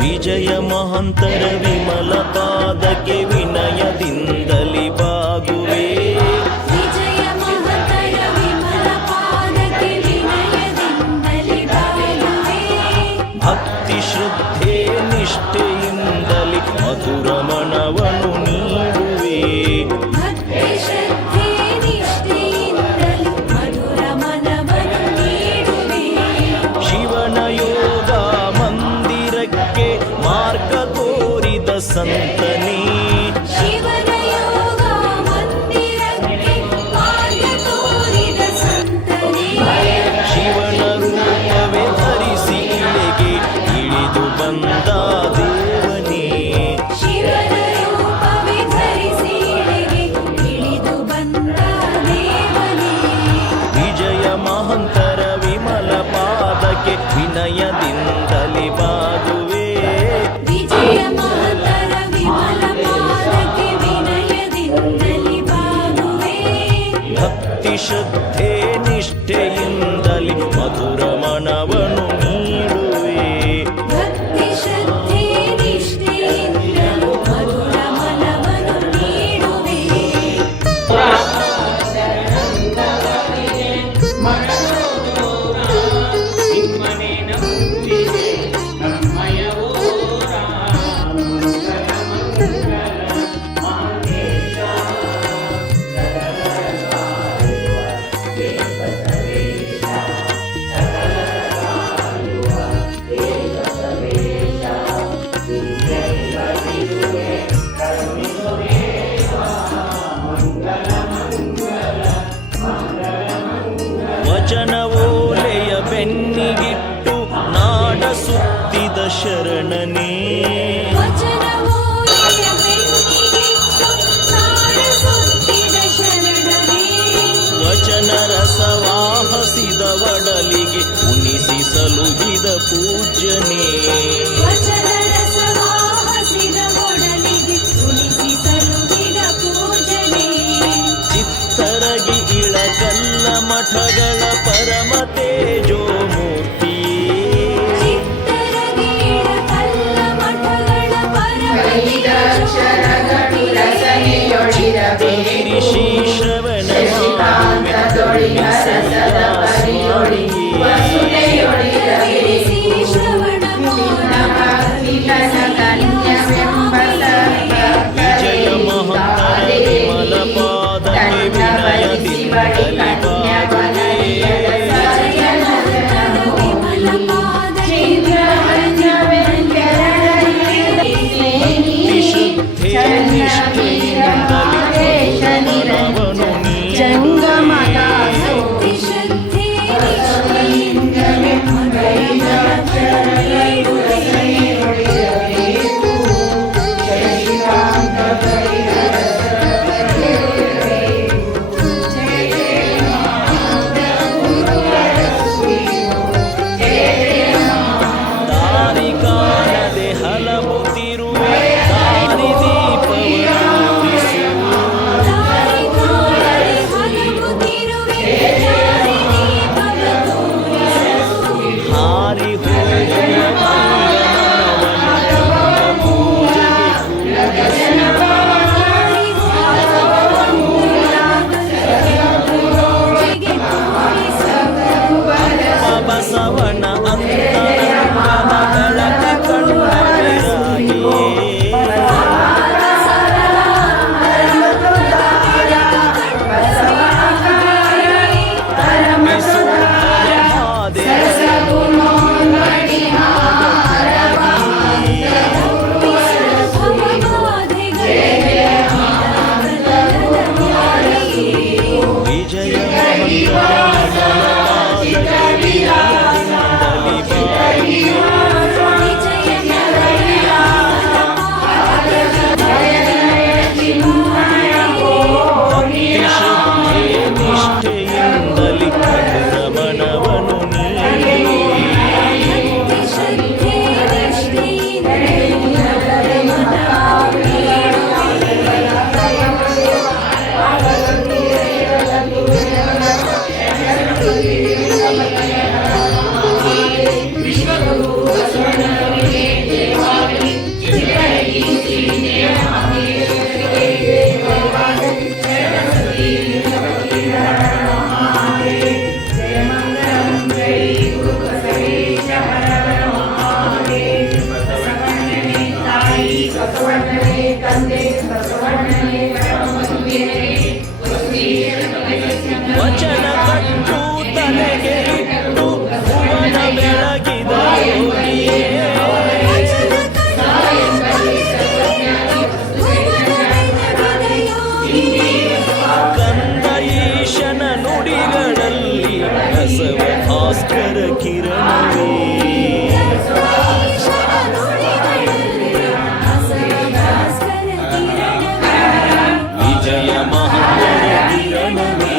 ವಿಜಯ ಮಹಾಂತರ ವಿಮಲ ಪಾದಕ್ಕೆ ವಿನಯದಿಂದಲಿ ಬಾಗುವೆ. ವಿಜಯ ಮಹಾಂತರ ವಿಮಲ ಪಾದಕ್ಕೆ ವಿನಯದಿಂದಲಿ ಬಾಗುವೆ. ಭಕ್ತಿ ಶ್ರದ್ಧೆ ನಿಷ್ಠೆಯಿಂದಲಿ ಮಧುರ ಮನವನ್ನು ನೀಡುವೆ. ಭಕ್ತಿ ಶ್ರದ್ಧೆ ನಿಷ್ಠೆಯಿಂದಲಿ ಮಧುರ ಮನವನ್ನು ನೀಡುವೆ. ಶಿವನ ಯೋಗ ಮಂದಿರಕ್ಕೆ ಮಾರ್ಗ ತೋರಿದ ಸಂತನೇ. ಶಿವನ ಯೋಗ ಮಂದಿರಕ್ಕೆ ಮಾರ್ಗ ತೋರಿದ ಸಂತನೇ. ಶಿವನ ರೂಪವೇ ಧರಿಸಿ ಇಳೆಗೆ ಇಳಿದು ಬಂದ ದೇವನೇ. ಶಿವನ ರೂಪವೇ ಧರಿಸಿ ಇಳೆಗೆ ಇಳಿದು ಬಂದ ದೇವನೇ. ವಿಜಯ ಮಹಾಂತರ ವಿಮಲ ಪಾದಕ್ಕೆ ವಿನಯದಿಂದಲಿ ಬಾಗುವೆ. ವಿಜಯ ಮಹಾಂತರ ವಿಮಲ ಪಾದಕ್ಕೆ ವಿನಯದಿಂದಲಿ ಬಾಗುವೆ. ಭಕ್ತಿ ಶ್ರದ್ಧೆ ನಿಷ್ಠೆಯಿಂದಲಿ ಮಧುರ ಮನವನ್ನು ನೀಡುವೆ. ಭಕ್ತಿ ಶ್ರದ್ಧೆ ನಿಷ್ಠೆಯಿಂದಲೂ ಮಧುರ ಮನವನ್ನು ನೀಡುವೆ. ವಚನವೋಲೆಯ ಬೆನ್ನಿಗಿಟ್ಟು ನಾಡ ಸುತ್ತಿದ ಶರಣನೇ. ವಚನವೋಲೆಯ ಬೆನ್ನಿಗಿಟ್ಟು ನಾಡ ಸುತ್ತಿದ ಶರಣನೇ. ವಚನ ರಸವಾಹಸಿದ ಒಡಲಿಗೆ ಉಣಿಸಿ ಸಲುಹಿದ ಪೂಜ್ಯನೇ. ವಚನ ರಸವಾಹಸಿದ ಒಡಲಿಗೆ ಉಳಿಸಿ ಸಲುಹಿದ ಪೂಜನೆ. ಚಿತ್ತರಗಿ ಇಳಕಲ್ಲ ಮಠಗಳ ಪರಮ ತೇಜೋ ಮೂರ್ತಿಯೇ. ಚಿತ್ತರಗೀಳ ಕಲ್ಲ ಮಠಗಳ ಗಿರಿಶಿ ಶ್ರವಣ ಶ್ರವಣ ವಿಜಯ ಮಹಾಂತರ ವಿಮಲ ಪಾದಕ್ಕೆ ವಿನಯದಿಂದಲಿ ಬಾಗುವೆ. ವಿಜಯ ಮಹಾಂತರ ಭಾಸ್ಕರ ಕಿರಣವೇ ಈಶನ ನುಡಿಗಳಲ್ಲಿ ಬಸವ ಭಾಸ್ಕರ ಕಿರಣವೇ ವಿಜಯ ಮಹಂತರ ಕಿರಣವೇ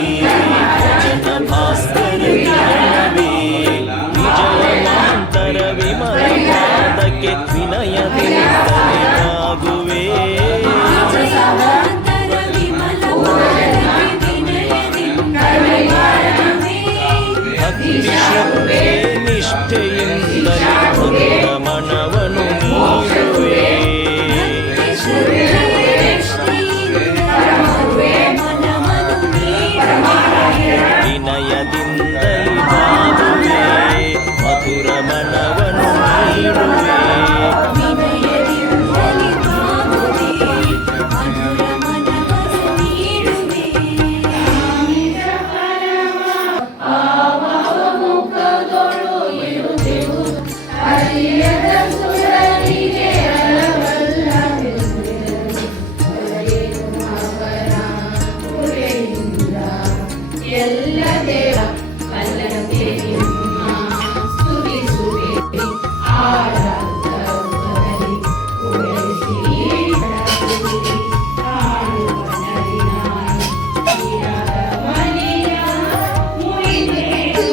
ವಚನ ಭಾಸ್ಕರ ಕಿರಣವೇ ವಿಜಯ ಮಹಂತರ ವಿಮಲ ಪಾದಕ್ಕೆ ವಿನಯದಿಂದಲೇ ಬಾಗುವೆ ವಿಜಯ ಮಹಂತರ ವಿಮಲ ಪಾದಕ್ಕೆ ವಿನಯದಿಂದಲೇ ಬಾಗುವೆ ಭಕ್ತಿ ಶ್ರದ್ಧೆ ನಿಷ್ಠೆಯಿಂದಲೇ ಭಕ್ತ ಮನವನ್ನು ನೀಡುವೆ ವಿನಯದಿಂದಲೇ ಬಾಗುವೆ ಮಧುರ ಮನವನ್ನು ನೀಡುವೆ ಎಲ್ಲ ದೇವ ಕಲ್ಲಂತೆ ನಿಮ್ಮ ಸ್ತುತಿಸುವೆ ಆರಾಧಕರಲ್ಲಿ ಉಳಿಸಿ ಆಡುವ ನರಿನಾಯಿ ತೀರದ ಮನೆಯ ಮುರಿದೇನು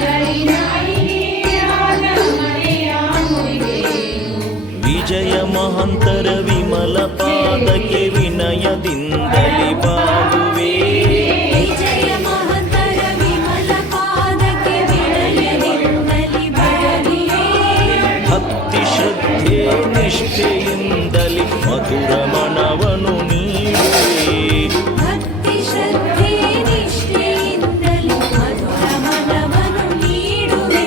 ನರಿನಾಯಿ ನೀರಾದ ಮನೆಯ ಮುರಿದೇನು ವಿಜಯ ಮಹಂತರ ವಿಮಲ ಪಾದಕ್ಕೆ ವಿನಯದಿಂದಲೇ ಬಾಗುವೆ ವಿಜಯ ಮಹಂತರ ವಿಮಲ ಪಾದಕ್ಕೆ ವಿನಯದಿಂದಲೇ ಬಾಗುವೆ ಭಕ್ತಿ ಶ್ರದ್ಧೆ ನಿಷ್ಠೆಯಿಂದಲೇ ಮಧುರ ಮನವನ್ನು ನೀಡುವೆ ಭಕ್ತಿ ಶ್ರದ್ಧೆ ನಿಷ್ಠೆಯಿಂದಲೇ ಮಧುರ ಮನವನ್ನು ನೀಡುವೆ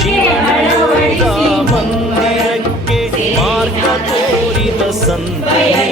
ಶಿವನ ಯೋಗ ಮಂದಿರಕ್ಕೆ ಮಾರ್ಗ ತೋರಿದ ಸಂತನೇ